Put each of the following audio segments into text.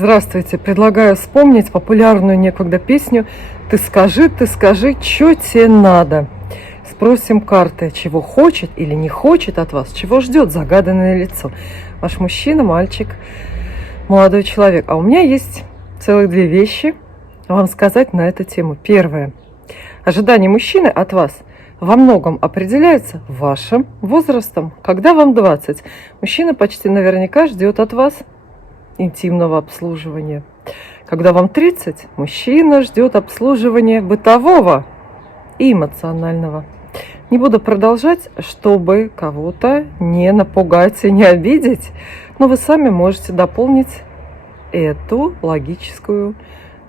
Здравствуйте. Предлагаю вспомнить популярную некогда песню ты скажи, что тебе надо?» Спросим карты, чего хочет или не хочет от вас, чего ждет загаданное лицо. Ваш мужчина, мальчик, молодой человек. А у меня есть целых две вещи вам сказать на эту тему. Первое. Ожидание мужчины от вас во многом определяется вашим возрастом. Когда вам 20, мужчина почти наверняка ждет от вас интимного обслуживания. Когда вам 30, мужчина ждет обслуживания бытового и эмоционального. Не буду продолжать, чтобы кого-то не напугать и не обидеть, но вы сами можете дополнить эту логическую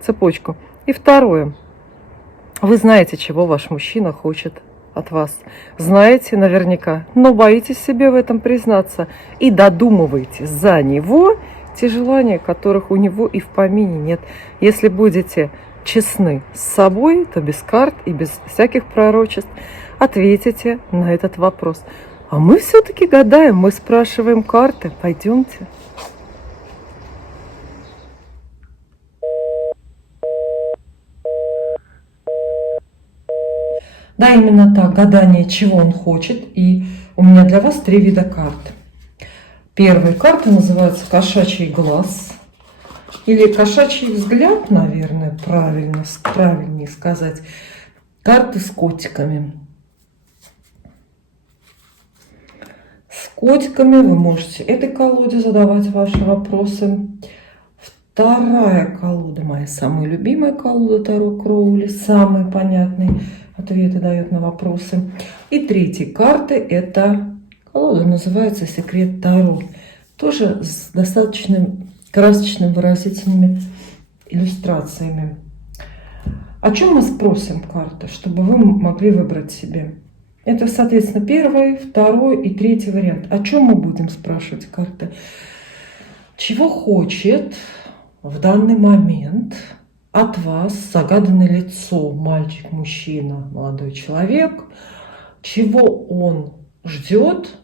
цепочку. И второе. Вы знаете, чего ваш мужчина хочет от вас. Знаете наверняка, но боитесь себе в этом признаться и додумываете за него те желания, которых у него и в помине нет. Если будете честны с собой, то без карт и без всяких пророчеств ответите на этот вопрос. А мы все-таки гадаем, мы спрашиваем карты. Пойдемте. Да, именно так, гадание, чего он хочет. И у меня для вас 3 вида карт. Первая карта называется «Кошачий глаз» или «Кошачий взгляд», наверное, правильнее сказать. Карты с котиками. С котиками вы можете этой колоде задавать ваши вопросы. Вторая колода, моя самая любимая колода Таро Кроули, самые понятные ответы дает на вопросы. И третья карта, это колода называется «Секрет Таро». Тоже с достаточно красочными выразительными иллюстрациями. О чем мы спросим карты, чтобы вы могли выбрать себе? Это, соответственно, первый, второй и третий вариант. О чем мы будем спрашивать карты? Чего хочет в данный момент от вас загаданное лицо, мальчик, мужчина, молодой человек? Чего он ждет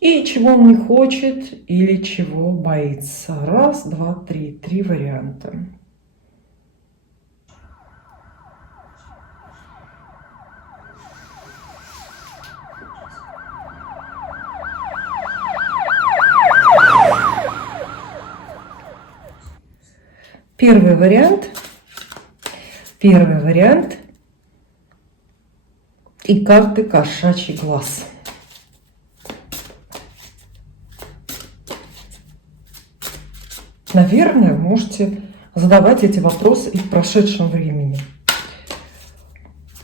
и чего он не хочет или чего боится? Раз, два, три. 3 варианта. Первый вариант и карты «Кошачий глаз». Наверное, можете задавать эти вопросы и в прошедшем времени.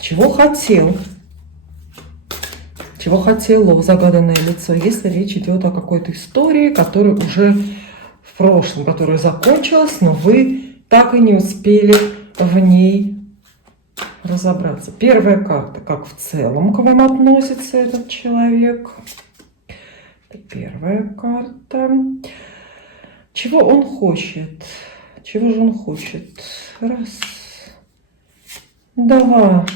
Чего хотело загаданное лицо, если речь идет о какой-то истории, которая уже в прошлом, которая закончилась, но вы так и не успели в ней разобраться. Первая карта. Как в целом к вам относится этот человек? Это первая карта. Чего он хочет? Чего же он хочет? Раз, два,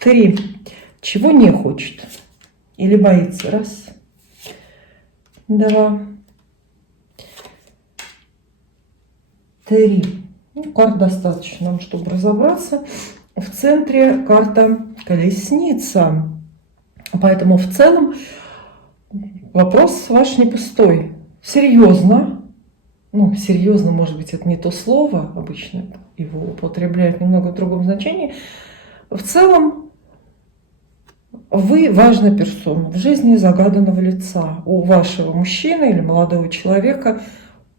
3. Чего не хочет? Или боится? Раз, два, 3. Карт достаточно нам, чтобы разобраться. В центре карта колесница. Поэтому в целом вопрос ваш не пустой. Серьезно. Серьезно, может быть, это не то слово. Обычно его употребляют немного в другом значении. В целом вы важная персона в жизни загаданного лица. У вашего мужчины или молодого человека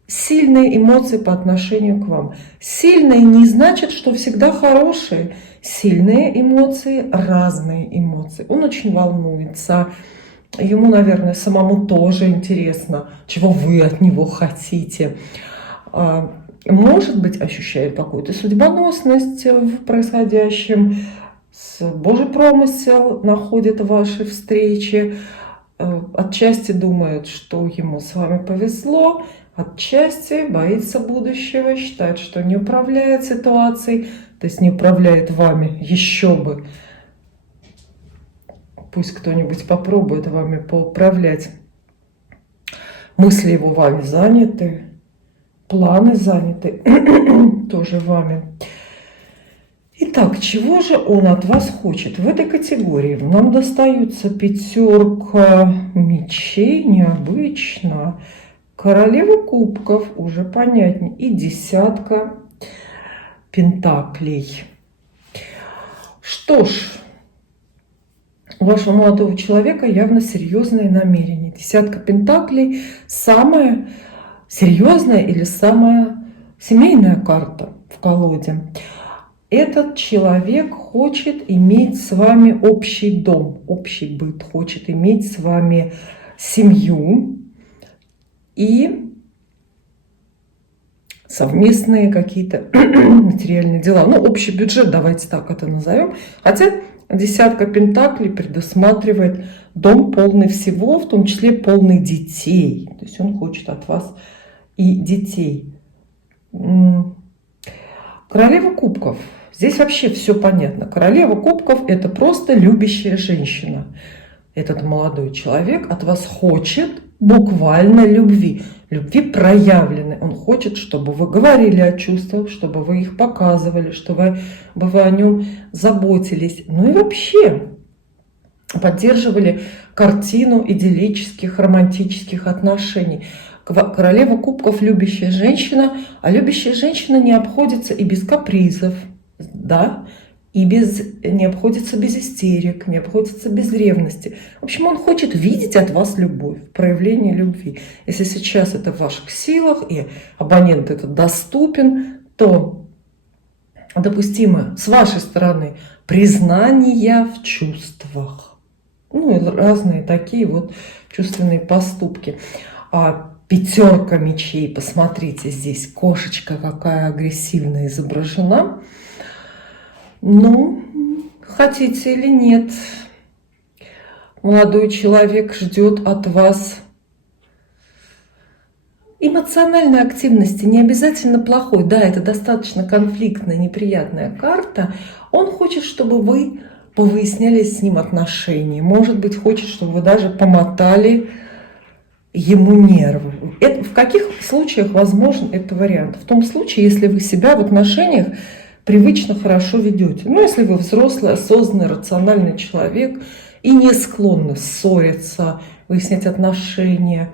сильные эмоции по отношению к вам. Сильные не значит, что всегда хорошие. Сильные эмоции, разные эмоции. Он очень волнуется. Ему, наверное, самому тоже интересно, чего вы от него хотите. Может быть, ощущает какую-то судьбоносность в происходящем. Божий промысел находит ваши встречи. Отчасти думает, что ему с вами повезло. Отчасти боится будущего, считает, что не управляет ситуацией, то есть не управляет вами, еще бы. Пусть кто-нибудь попробует вами поуправлять. мысли его вами заняты, планы заняты тоже вами. Итак, чего же он от вас хочет? В этой категории нам достаются пятерка мечей, необычно, королева кубков, уже понятнее, и десятка пентаклей. Что ж, у вашего молодого человека явно серьезные намерения. Десятка пентаклей самая серьезная или самая семейная карта в колоде. Этот человек хочет иметь с вами общий дом, общий быт, хочет иметь с вами семью и совместные какие-то материальные дела. Ну, общий бюджет, давайте так это назовем. Хотя десятка пентаклей предусматривает дом полный всего, в том числе полный детей. То есть он хочет от вас и детей. Королева кубков. Здесь вообще все понятно. Королева кубков – это просто любящая женщина. Этот молодой человек от вас хочет буквально любви. Любви проявленной. Он хочет, чтобы вы говорили о чувствах, чтобы вы их показывали, чтобы вы о нем заботились. Ну и вообще поддерживали картину идиллических, романтических отношений. Королева кубков – любящая женщина, а любящая женщина не обходится и без капризов, да, и не обходится без истерик, не обходится без ревности. В общем, он хочет видеть от вас любовь, проявление любви. Если сейчас это в ваших силах и абонент этот доступен, то допустимы с вашей стороны признания в чувствах. Ну и разные такие вот чувственные поступки. А пятерка мечей, посмотрите, здесь кошечка какая агрессивная изображена. Ну, хотите или нет, молодой человек ждет от вас эмоциональной активности, не обязательно плохой. Да, это достаточно конфликтная, неприятная карта. Он хочет, чтобы вы повыясняли с ним отношения. Может быть, хочет, чтобы вы даже помотали ему нервы. В каких случаях возможен этот вариант? В том случае, если вы себя в отношениях привычно хорошо ведете. Ну, если вы взрослый, осознанный, рациональный человек и не склонны ссориться, выяснять отношения,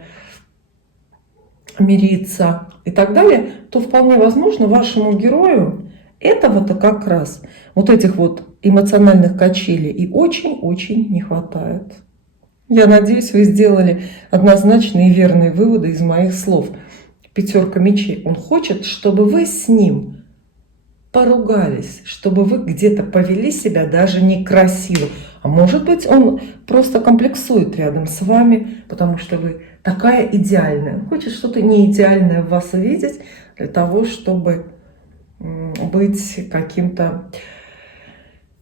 мириться и так далее, то вполне возможно вашему герою этого-то как раз, вот этих вот эмоциональных качелей и очень-очень не хватает. Я надеюсь, вы сделали однозначные и верные выводы из моих слов. Пятерка мечей. Он хочет, чтобы вы с ним поругались, чтобы вы где-то повели себя даже некрасиво. А может быть, он просто комплексует рядом с вами, потому что вы такая идеальная. Он хочет что-то не идеальное в вас видеть, для того, чтобы быть каким-то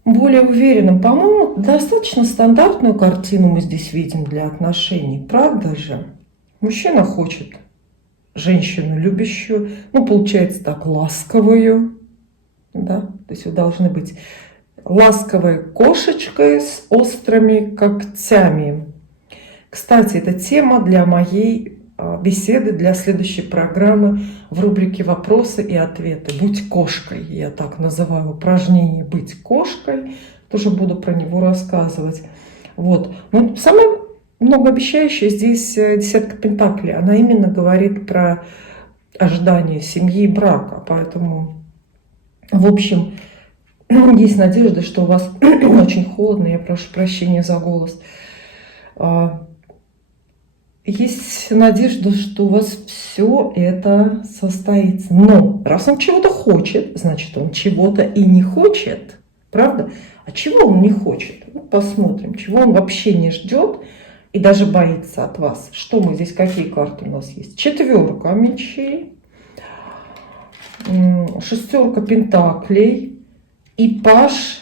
более уверенным. По-моему, достаточно стандартную картину мы здесь видим для отношений. Правда же? Мужчина хочет женщину любящую, ну, получается так, ласковую. Да? То есть вы должны быть ласковой кошечкой с острыми когтями. Кстати, это тема для моей беседы, для следующей программы в рубрике «Вопросы и ответы». «Будь кошкой», я так называю упражнение «Быть кошкой». Тоже буду про него рассказывать. Вот. Но самое многообещающее здесь десятка пентаклей. Она именно говорит про ожидание семьи и брака. Поэтому, в общем, есть надежда, что у вас очень холодно. Я прошу прощения за голос. Есть надежда, что у вас все это состоится. Но раз он чего-то хочет, значит, он чего-то и не хочет. Правда? А чего он не хочет? Ну, посмотрим, чего он вообще не ждет и даже боится от вас. Что мы здесь, какие карты у нас есть? Четверка мечей, шестерка пентаклей и паж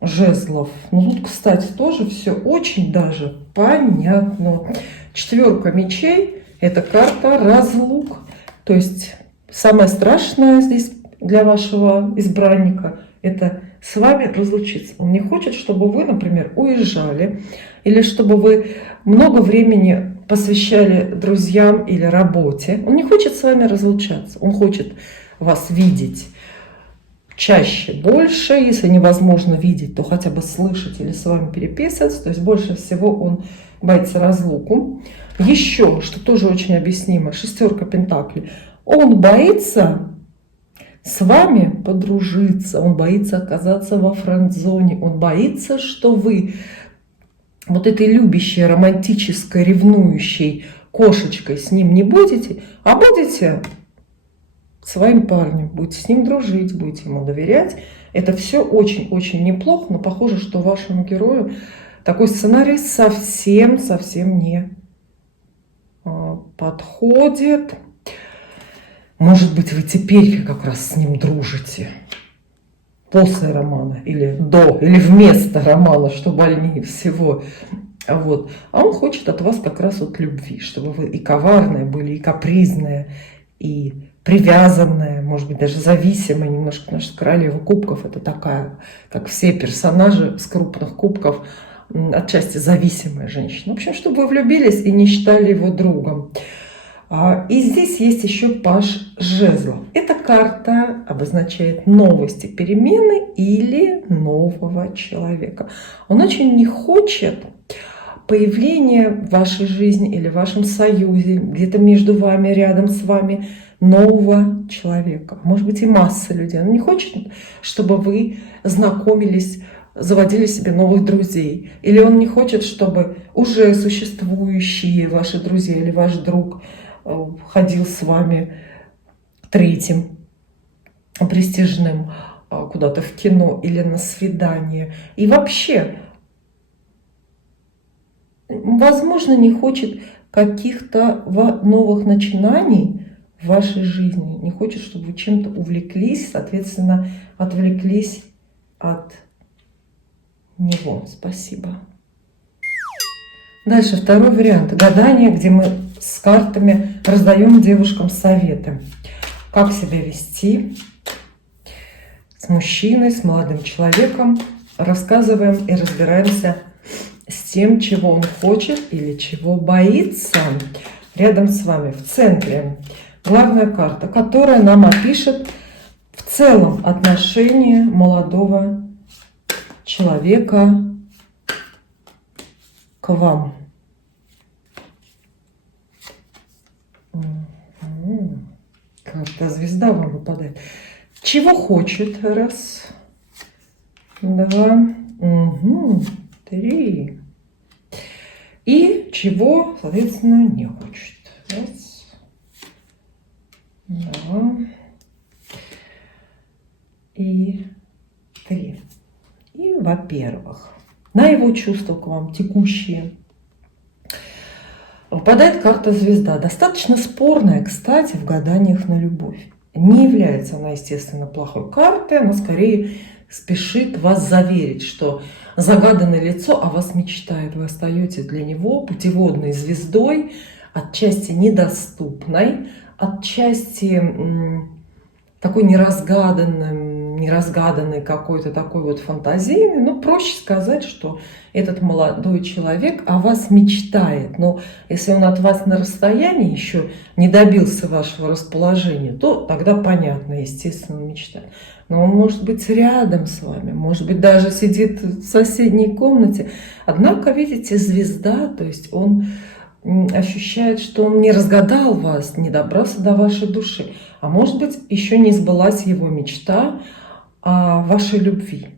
жезлов. Ну тут, кстати, тоже все очень даже понятно. Четверка мечей – это карта разлук. То есть самое страшное здесь для вашего избранника – это с вами разлучиться. Он не хочет, чтобы вы, например, уезжали, или чтобы вы много времени посвящали друзьям или работе. Он не хочет с вами разлучаться, он хочет вас видеть чаще, больше. Если невозможно видеть, то хотя бы слышать или с вами переписываться. То есть больше всего он боится разлуку. Еще, что тоже очень объяснимо, шестерка пентаклей. Он боится с вами подружиться, он боится оказаться во френд-зоне, он боится, что вы вот этой любящей, романтической, ревнующей кошечкой с ним не будете, а будете своим парнем, будете с ним дружить, будете ему доверять. Это все очень-очень неплохо, но похоже, что вашему герою такой сценарий совсем не подходит. Может быть, вы теперь как раз с ним дружите после романа, или до, или вместо романа, что больнее всего. Вот. А он хочет от вас как раз вот любви, чтобы вы и коварные были, и капризные, и привязанная, может быть, даже зависимая немножко. Наша королева кубков — это такая, как все персонажи с крупных кубков, отчасти зависимая женщина. В общем, чтобы вы влюбились и не считали его другом. И здесь есть еще паж жезлов. Эта карта обозначает новости, перемены или нового человека. Он очень не хочет появления в вашей жизни или в вашем союзе, где-то между вами, рядом с вами, нового человека. Может быть, и масса людей. Он не хочет, чтобы вы знакомились, заводили себе новых друзей. Или он не хочет, чтобы уже существующие ваши друзья или ваш друг ходил с вами третьим, престижным, куда-то в кино или на свидание. И вообще, возможно, не хочет каких-то новых начинаний в вашей жизни. Не хочет, чтобы вы чем-то увлеклись, соответственно, отвлеклись от него. Спасибо. Дальше второй вариант. Гадание, где мы с картами раздаем девушкам советы. Как себя вести с мужчиной, с молодым человеком. Рассказываем и разбираемся с тем, чего он хочет или чего боится. Рядом с вами в центре главная карта, которая нам опишет в целом отношение молодого человека к вам. Карта звезда вам выпадает. Чего хочет? Раз, два, три. И чего, соответственно, не хочет. Раз, два и три. И, во-первых, на его чувства к вам текущие выпадает карта звезда. Достаточно спорная, кстати, в гаданиях на любовь. Не является она, естественно, плохой картой. Она скорее спешит вас заверить, что загаданное лицо о вас мечтает. Вы остаетесь для него путеводной звездой, отчасти недоступной, отчасти такой неразгаданный какой-то такой вот фантазийный. Ну, проще сказать, что этот молодой человек о вас мечтает. Но если он от вас на расстоянии еще не добился вашего расположения, то тогда понятно, естественно, он мечтает. Но он может быть рядом с вами, может быть, даже сидит в соседней комнате. Однако, видите, звезда, то есть он ощущает, что он не разгадал вас, не добрался до вашей души. А может быть, еще не сбылась его мечта о вашей любви.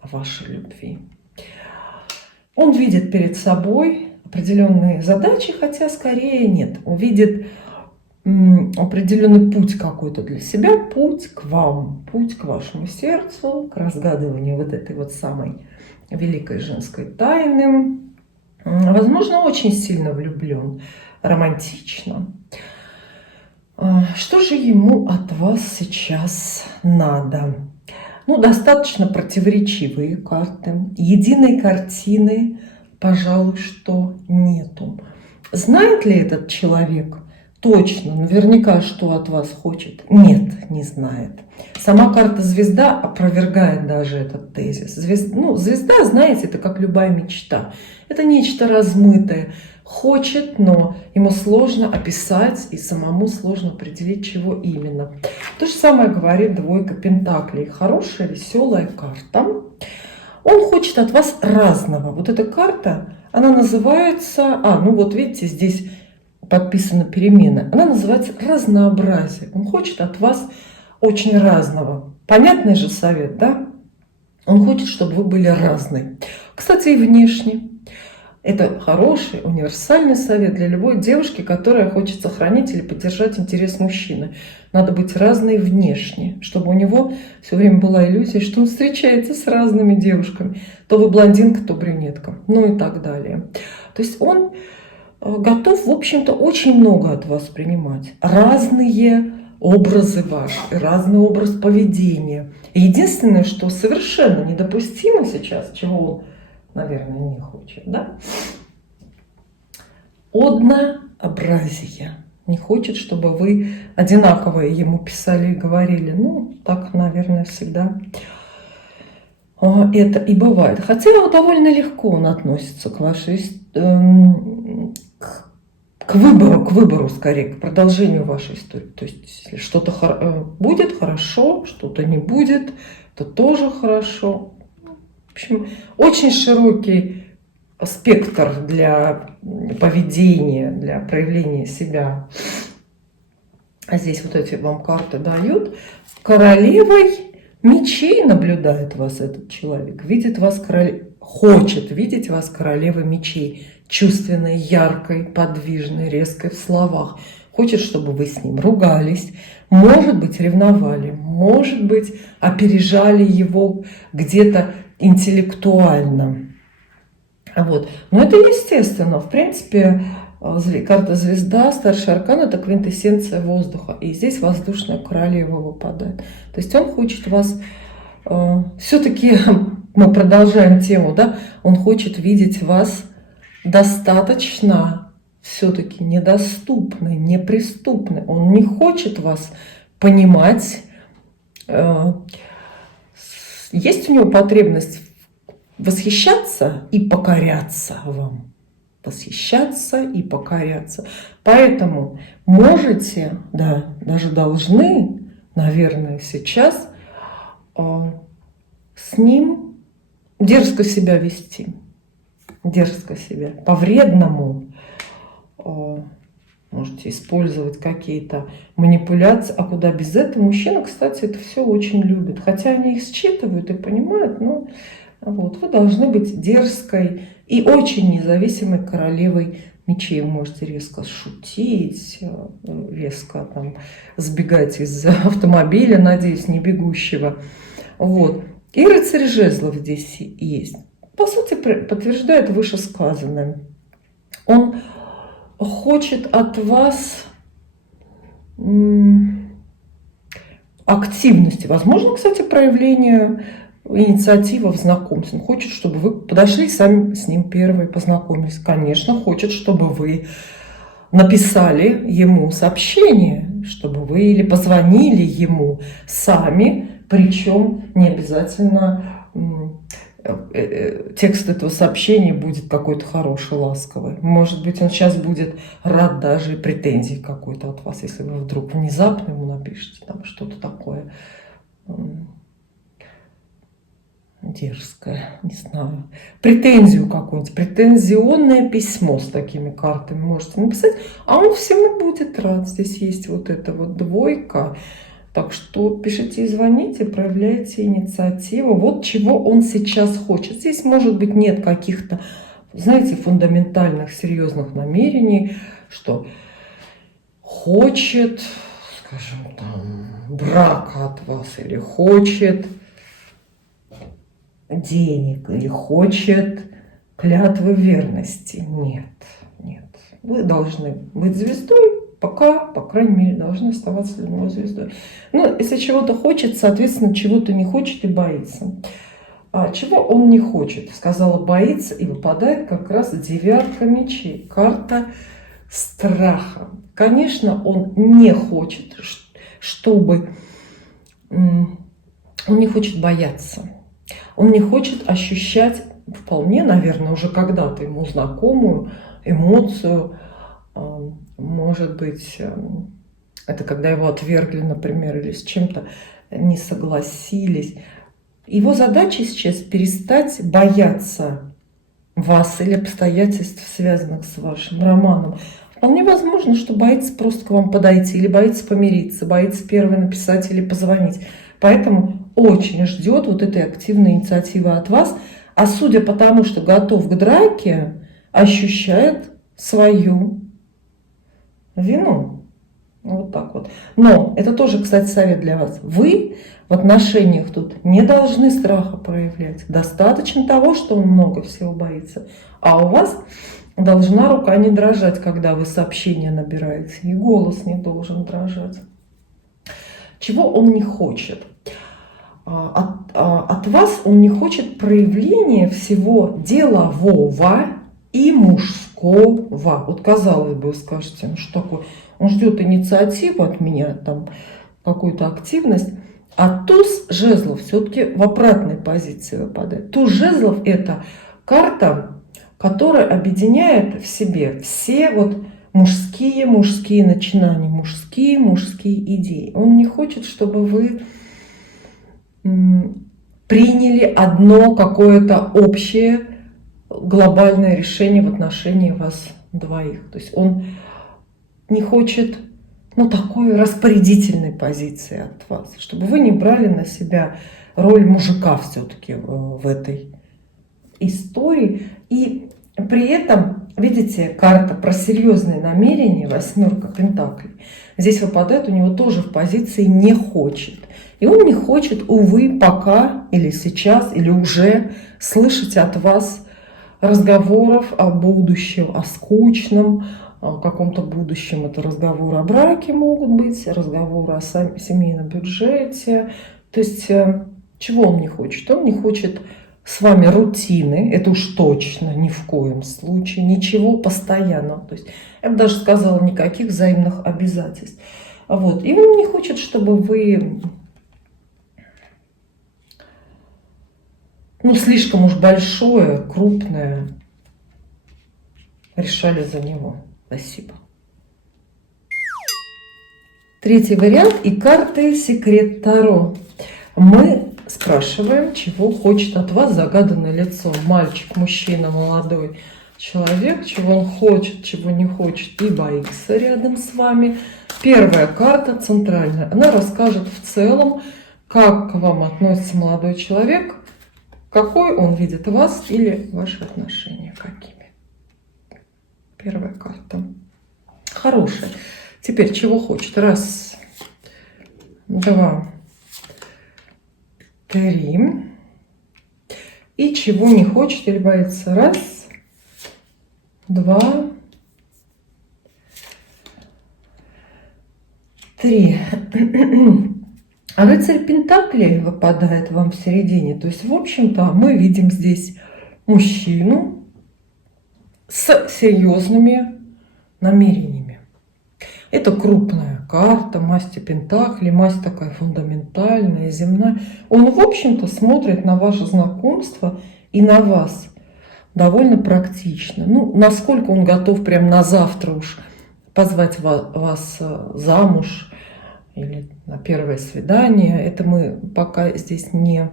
О вашей любви. Он видит перед собой определенные задачи, хотя скорее нет. Он видит определенный путь какой-то для себя, путь к вам, путь к вашему сердцу, к разгадыванию вот этой вот самой великой женской тайны. Возможно, очень сильно влюблен, романтично. Что же ему от вас сейчас надо? Ну, достаточно противоречивые карты. Единой картины, пожалуй, что нету. Знает ли этот человек точно, наверняка, что от вас хочет? Нет, не знает. Сама карта звезда опровергает даже этот тезис. Звезда, знаете, это как любая мечта. Это нечто размытое, хочет, но ему сложно описать и самому сложно определить, чего именно. То же самое говорит двойка пентаклей. Хорошая, веселая карта. Он хочет от вас разного. Вот эта карта, она называется... ну вот видите, здесь подписана перемена. Она называется разнообразие. Он хочет от вас очень разного. Понятный же совет, да? Он хочет, чтобы вы были разные. Кстати, и внешне. Это хороший, универсальный совет для любой девушки, которая хочет сохранить или поддержать интерес мужчины. Надо быть разной внешне, чтобы у него все время была иллюзия, что он встречается с разными девушками. То вы блондинка, то брюнетка, ну и так далее. То есть он готов, в общем-то, очень много от вас принимать. Разные образы ваши, разный образ поведения. И единственное, что совершенно недопустимо сейчас, чего он, наверное, не хочет, да? Однообразие. Не хочет, чтобы вы одинаковое ему писали и говорили. Ну, так, наверное, всегда это и бывает. Хотя довольно легко он относится к вашей... к выбору скорее, к продолжению вашей истории. То есть, если что-то будет хорошо, что-то не будет, то тоже хорошо. В общем, очень широкий спектр для поведения, для проявления себя. А здесь вот эти вам карты дают. Королевой мечей наблюдает вас этот человек, видит вас хочет видеть вас королевой мечей, чувственной, яркой, подвижной, резкой в словах. Хочет, чтобы вы с ним ругались, может быть, ревновали, может быть, опережали его где-то интеллектуально. Вот. Но это естественно. В принципе, карта звезда, старший аркан — это квинтэссенция воздуха. И здесь воздушная королева выпадает. То есть он хочет вас... Все-таки мы продолжаем тему, да? Он хочет видеть вас достаточно все-таки недоступны, неприступны. Он не хочет вас понимать. Есть у него потребность восхищаться и покоряться вам. Восхищаться и покоряться. Поэтому можете, да, даже должны, наверное, сейчас с ним дерзко себя вести. Дерзко себя. По-вредному можете использовать какие-то манипуляции. А куда без этого? Мужчина, кстати, это все очень любит. Хотя они их считывают и понимают, но вот, вы должны быть дерзкой и очень независимой королевой мечей. Вы можете резко шутить, резко там сбегать из автомобиля, надеюсь, не бегущего. Вот. И рыцарь жезлов здесь есть. По сути, подтверждает вышесказанное. Он хочет от вас активности. Возможно, кстати, проявление инициативы в знакомстве. Он хочет, чтобы вы подошли сами с ним первые, познакомились. Конечно, хочет, чтобы вы написали ему сообщение, чтобы вы или позвонили ему сами, причем не обязательно текст этого сообщения будет какой-то хороший, ласковый. Может быть, он сейчас будет рад даже претензии какой-то от вас, если вы вдруг внезапно ему напишите там что-то такое дерзкое, не знаю, претензию какую-нибудь, претензионное письмо с такими картами можете написать, а он всему будет рад. Здесь есть вот эта вот двойка. Так что пишите и звоните, проявляйте инициативу. Вот чего он сейчас хочет. Здесь, может быть, нет каких-то, знаете, фундаментальных, серьезных намерений, что хочет, скажем, там, брака от вас, или хочет денег, или хочет клятвы верности. Нет, нет. Вы должны быть звездой. Пока, по крайней мере, должны оставаться для него звездой. Ну, если чего-то хочет, соответственно, чего-то не хочет и боится. А чего он не хочет? Сказала, боится, и выпадает как раз девятка мечей. Карта страха. Конечно, он не хочет, чтобы... Он не хочет бояться. Он не хочет ощущать вполне, наверное, уже когда-то ему знакомую эмоцию. Может быть, это когда его отвергли, например, или с чем-то не согласились. Его задача сейчас перестать бояться вас или обстоятельств, связанных с вашим романом. Вполне возможно, что боится просто к вам подойти, или боится помириться, боится первой написать или позвонить. Поэтому очень ждет вот этой активной инициативы от вас. А судя по тому, что готов к драке, ощущает свою вину. Вот так вот. Но это тоже, кстати, совет для вас. Вы в отношениях тут не должны страха проявлять. Достаточно того, что он много всего боится. А у вас должна рука не дрожать, когда вы сообщения набираете. И голос не должен дрожать. Чего он не хочет? От вас он не хочет проявления всего делового и мужского. Вот казалось бы, вы скажете, ну что такое? Он ждет инициативу от меня, там какую-то активность. А туз жезлов все-таки в обратной позиции выпадает. Туз жезлов — это карта, которая объединяет в себе все вот мужские начинания, мужские идеи. Он не хочет, чтобы вы приняли одно какое-то общее глобальное решение в отношении вас двоих. То есть он не хочет, ну, такой распорядительной позиции от вас, чтобы вы не брали на себя роль мужика все-таки в этой истории. И при этом, видите, карта про серьезные намерения, восьмерка пентаклей, здесь выпадает у него тоже в позиции «не хочет». И он не хочет, увы, пока или сейчас, или уже слышать от вас разговоров о будущем, о скучном, о каком-то будущем. Это разговоры о браке могут быть, разговоры о семейном бюджете. То есть, чего он не хочет? Он не хочет с вами рутины, это уж точно, ни в коем случае, ничего постоянного. То есть, я бы даже сказала, никаких взаимных обязательств. Вот. И он не хочет, чтобы вы, ну, слишком уж большое, крупное решали за него. Спасибо. Третий вариант и карты «Секрет Таро». Мы спрашиваем, чего хочет от вас загаданное лицо. Мальчик, мужчина, молодой человек, чего он хочет, чего не хочет и боится рядом с вами. Первая карта, центральная, она расскажет в целом, как к вам относится молодой человек, какой он видит вас или ваши отношения какими. Первая карта. Хорошая. Теперь чего хочет? Раз, два, три. И чего не хочет или боится? Раз, два, три. А рыцарь Пентаклей выпадает вам в середине. То есть, в общем-то, мы видим здесь мужчину с серьезными намерениями. Это крупная карта, масть Пентаклей, масть такая фундаментальная, земная. Он, в общем-то, смотрит на ваше знакомство и на вас довольно практично. Ну, насколько он готов прямо на завтра уж позвать вас замуж или на первое свидание, это мы пока здесь не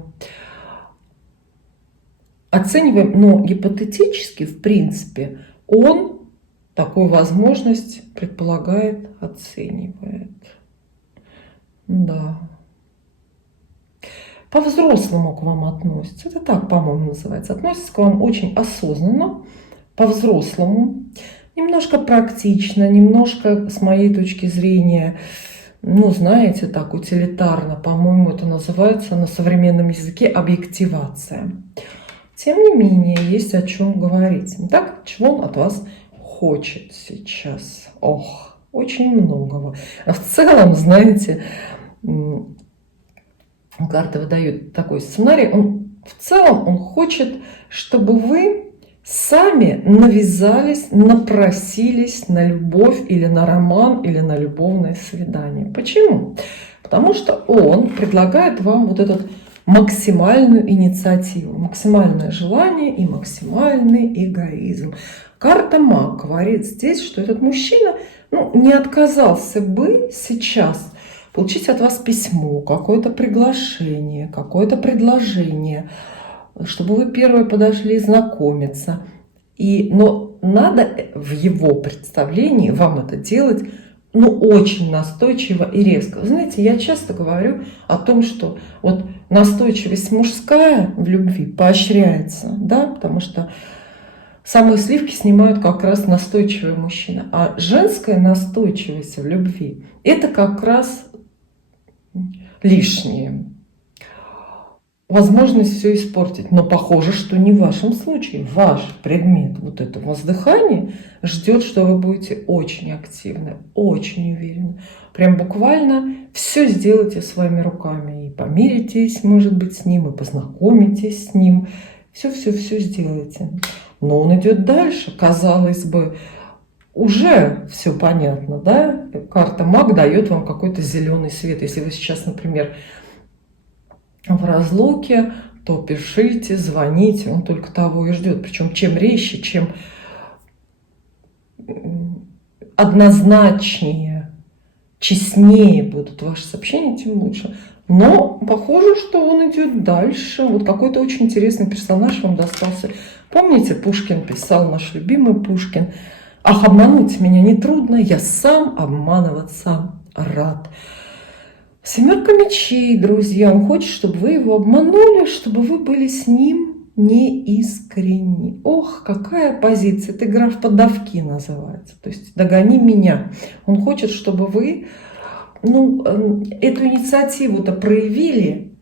оцениваем, но гипотетически, в принципе, он такую возможность предполагает, оценивает. Да. По-взрослому к вам относится. Это так, по-моему, называется. Относится к вам очень осознанно, по-взрослому, немножко практично, немножко, с моей точки зрения, ну, знаете, так, утилитарно, по-моему, это называется на современном языке объективация. Тем не менее, есть о чем говорить. Так, чего он от вас хочет сейчас? Ох, очень многого. А в целом, знаете, карты выдают такой сценарий. В целом он хочет, чтобы вы сами навязались, напросились на любовь или на роман, или на любовное свидание. Почему? Потому что он предлагает вам вот этот максимальную инициативу, максимальное желание и максимальный эгоизм. Карта Маг говорит здесь, что этот мужчина не отказался бы сейчас получить от вас письмо, какое-то приглашение, какое-то предложение, чтобы вы первые подошли знакомиться. Но надо в его представлении вам это делать очень настойчиво и резко. Вы знаете, я часто говорю о том, что вот настойчивость мужская в любви поощряется, да, потому что самые сливки снимают как раз настойчивый мужчина. А женская настойчивость в любви – это как раз лишнее. Возможность все испортить. Но похоже, что не в вашем случае. Ваш предмет вот этого воздыхания ждет, что вы будете очень активны, очень уверены. Прям буквально все сделаете своими руками. И помиритесь, может быть, с ним, и познакомитесь с ним. Все-все-все сделаете. Но он идет дальше. Казалось бы, уже все понятно, да? Карта Маг дает вам какой-то зеленый свет. Если вы сейчас, например, в разлуке, то пишите, звоните, он только того и ждет. Причем чем резче, чем однозначнее, честнее будут ваши сообщения, тем лучше. Но похоже, что он идет дальше. Вот какой-то очень интересный персонаж вам достался. Помните, Пушкин писал, наш любимый Пушкин: «Ах, обмануть меня нетрудно, я сам обманываться рад». Семерка мечей, друзья. Он хочет, чтобы вы его обманули, чтобы вы были с ним неискренни. Ох, какая позиция. Это игра в поддавки называется. То есть догони меня. Он хочет, чтобы вы эту инициативу-то проявили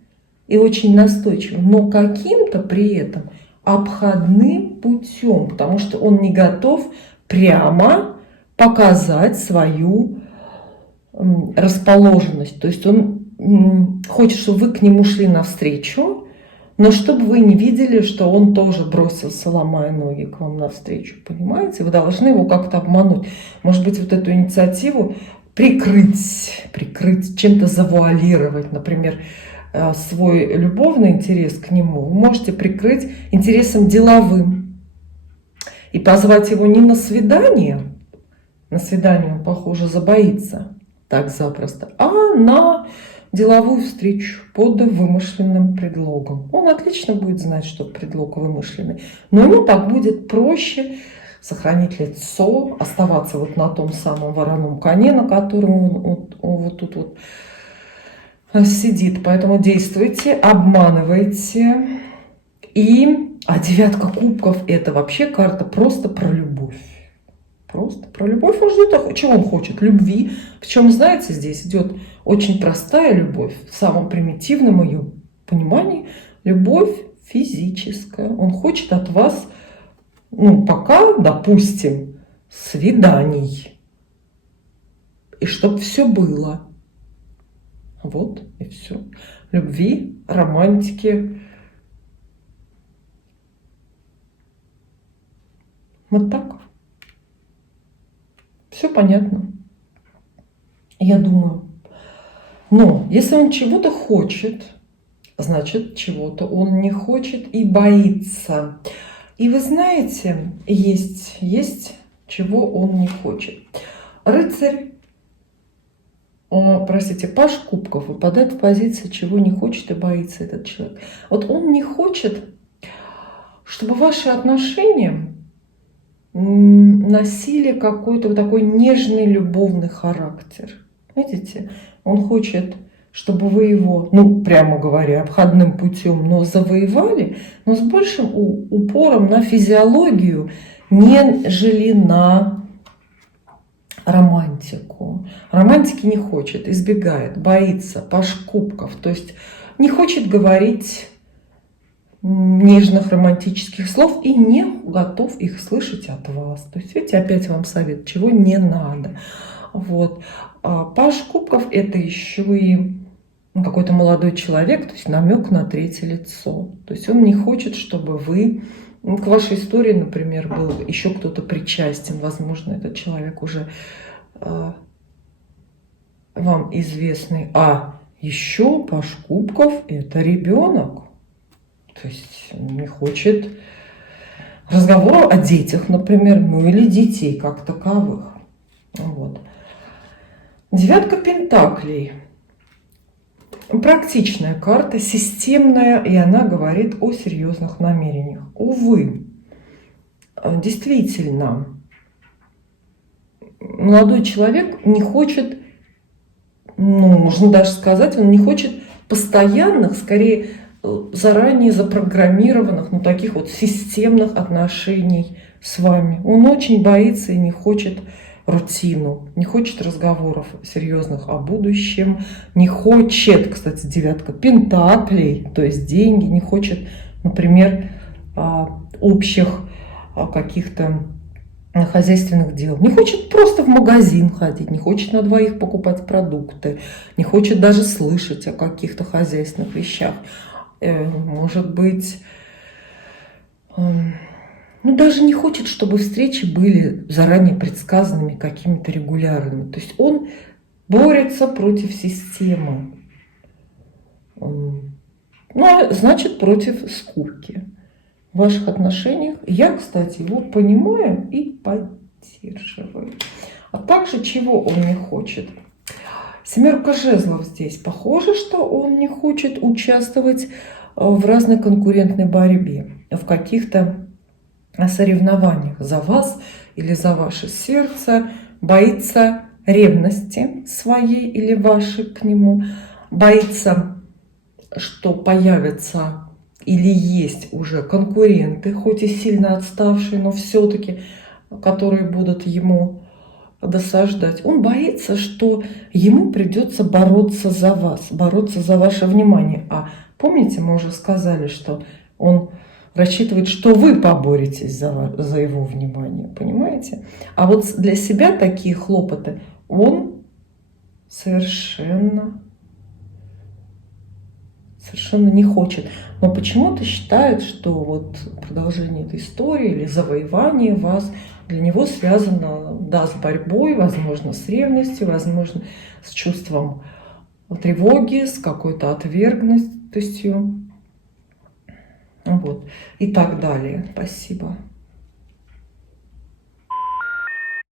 и очень настойчиво, но каким-то при этом обходным путем, потому что он не готов прямо показать свою расположенность. То есть он хочет, чтобы вы к нему шли навстречу, но чтобы вы не видели, что он тоже бросился, ломая ноги, к вам навстречу. Понимаете? Вы должны его как-то обмануть. Может быть, вот эту инициативу прикрыть, чем-то завуалировать. Например, свой любовный интерес к нему вы можете прикрыть интересом деловым и позвать его не на свидание он, похоже, забоится так запросто, а на деловую встречу под вымышленным предлогом. Он отлично будет знать, что предлог вымышленный, но ему так будет проще сохранить лицо, оставаться вот на том самом вороном коне, на котором он вот тут вот сидит. Поэтому действуйте, обманывайте. А девятка кубков – это вообще карта просто про любовь. Просто про любовь. Он ждет, чего он хочет? Любви. Причем, знаете, здесь идет очень простая любовь, в самом примитивном ее понимании. Любовь физическая. Он хочет от вас, пока, допустим, свиданий. И чтобы все было. Вот и все. Любви, романтики. Вот так. Все понятно, я думаю. Но если он чего-то хочет, значит, чего-то он не хочет и боится. И вы знаете, есть чего он не хочет. Рыцарь, паж кубков выпадает в позиции, чего не хочет и боится этот человек. Вот он не хочет, чтобы ваши отношения носили какой-то вот такой нежный любовный характер. Видите? Он хочет, чтобы вы его, прямо говоря, обходным путем, но завоевали, но с большим упором на физиологию, нежели на романтику. Романтики не хочет, избегает, боится, паж кубков. То есть не хочет говорить нежных романтических слов и не готов их слышать от вас. То есть, видите, опять вам совет, чего не надо. Вот. Паж кубков – это еще и какой-то молодой человек, то есть намек на третье лицо. То есть он не хочет, чтобы вы, к вашей истории, например, был еще кто-то причастен. Возможно, этот человек уже вам известный, Еще паж кубков – это ребенок. То есть не хочет разговоров о детях, например, ну или детей как таковых. Вот. Девятка пентаклей. Практичная карта, системная, и она говорит о серьезных намерениях. Увы, действительно, молодой человек не хочет, ну, можно даже сказать, он не хочет постоянных, скорее, заранее запрограммированных, ну, таких вот системных отношений с вами. Он очень боится и не хочет рутину, не хочет разговоров серьезных о будущем, не хочет, кстати, девятка пентаклей, то есть деньги, не хочет, например, общих каких-то хозяйственных дел, не хочет просто в магазин ходить, не хочет на двоих покупать продукты, не хочет даже слышать о каких-то хозяйственных вещах. Может быть, ну, даже не хочет, чтобы встречи были заранее предсказанными, какими-то регулярными. То есть он борется против системы. Ну, значит, против скуки в ваших отношениях. Я, кстати, его понимаю и поддерживаю. А также, чего он не хочет? Семерка жезлов здесь. Похоже, что он не хочет участвовать в разной конкурентной борьбе, в каких-то соревнованиях за вас или за ваше сердце, боится ревности своей или вашей к нему, боится, что появятся или есть уже конкуренты, хоть и сильно отставшие, но все-таки, которые будут ему досаждать. Он боится, что ему придется бороться за вас, бороться за ваше внимание. А помните, мы уже сказали, что он рассчитывает, что вы поборетесь за его внимание, понимаете? А вот для себя такие хлопоты он совершенно не хочет. Но почему-то считает, что вот продолжение этой истории или завоевание вас для него связано, да, с борьбой, возможно, с ревностью, возможно, с чувством тревоги, с какой-то отвергнутостью. Вот. И так далее. Спасибо.